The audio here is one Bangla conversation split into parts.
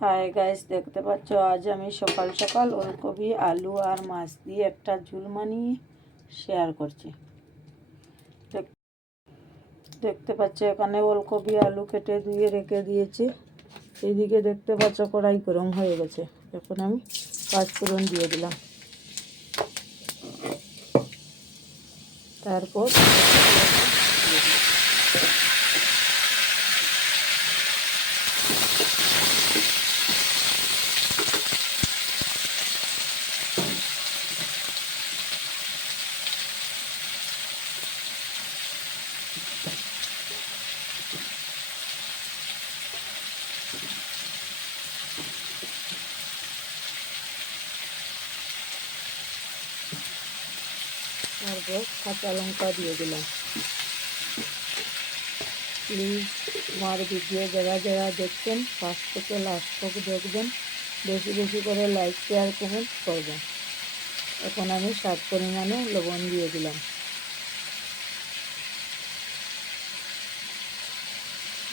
হাই গাইস দেখতে পাচ্ছ, আজ আমি সকাল সকাল ওলকপি আলু আর মাছ দিয়ে একটা ঝুল বানিয়ে শেয়ার করছি। দেখ- দেখতে পাচ্ছ, এখানে ওলকপি আলু কেটে ধুয়ে রেখে দিয়েছি। এইদিকে দেখতে পাচ্ছ, কড়াই গরম হয়ে গেছে। এখন আমি পাঁচফোড়ন দিয়ে দিলাম। তারপর তারপর কাঁচা লঙ্কা দিয়ে দিলাম। প্লিজ আমার ভিডিও যারা যারা দেখছেন ফার্স্ট থেকে লাস্ট তক দেখবেন, বেশি বেশি করে লাইক শেয়ার কমেন্ট করবেন। এখন আমি স্বাদ পরিমাণে লবণ দিয়ে দিলাম।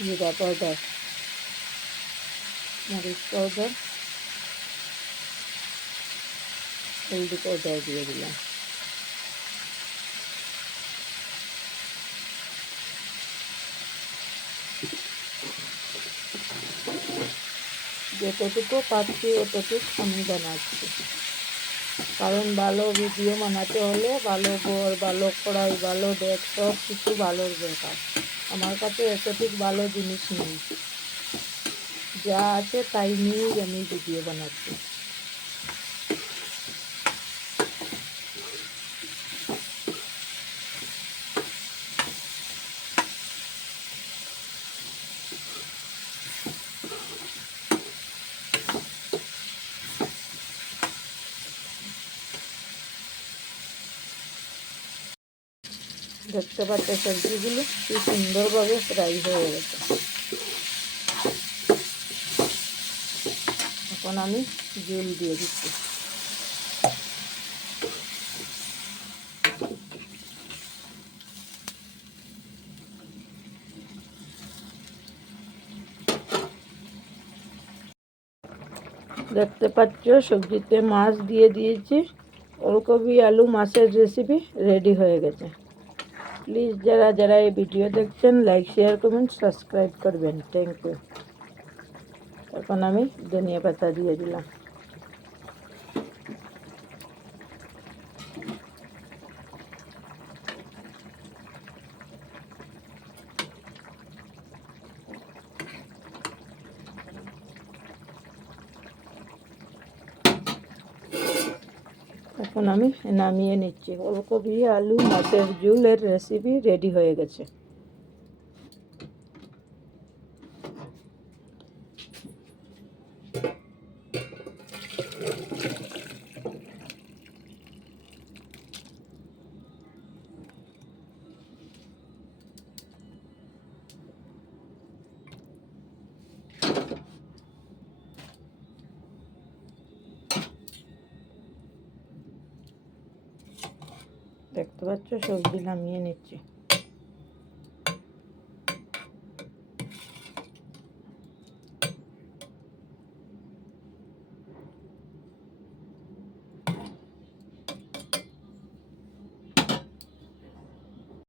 জিরা পাউডার মরিচ পাউডার হলদি পাউডার দিয়ে দিলাম। যতটুকু পাচ্ছি অতটুকু আমি বানাচ্ছি। কারণ ভালো ভিডিও বানাতে হলে ভালো ঘর ভালো কড়াই, ভালো ব্যাগ সব কিছু ভালোর দরকার। আমার কাছে এতটুকু ভালো জিনিস নেই। যা আছে তাই নিয়েই আমি ভিডিও বানাচ্ছি। দেখতে পাচ্ছ সবজিগুলো কি সুন্দরভাবে ফ্রাই হয়ে গেছে। এখন আমি জল দিয়ে দিচ্ছি। দেখতে পাচ্ছ সবজিতে মাছ দিয়ে দিয়েছি। ওলকপি, আলু, মাছের রেসিপি রেডি হয়ে গেছে। প্লিজ যারা যারা এই ভিডিও দেখছেন লাইক শেয়ার কমেন্ট সাবস্ক্রাইব করবেন থ্যাংক ইউ এখন আমি ধনিয়া পাতা দিয়ে দিলাম এখন আমি নামিয়ে নিচ্ছি। ওলকপি আলু মাছের ঝুলের রেসিপি রেডি হয়ে গেছে। দেখতে পাচ্ছ সবজি নামিয়ে নিচ্ছি।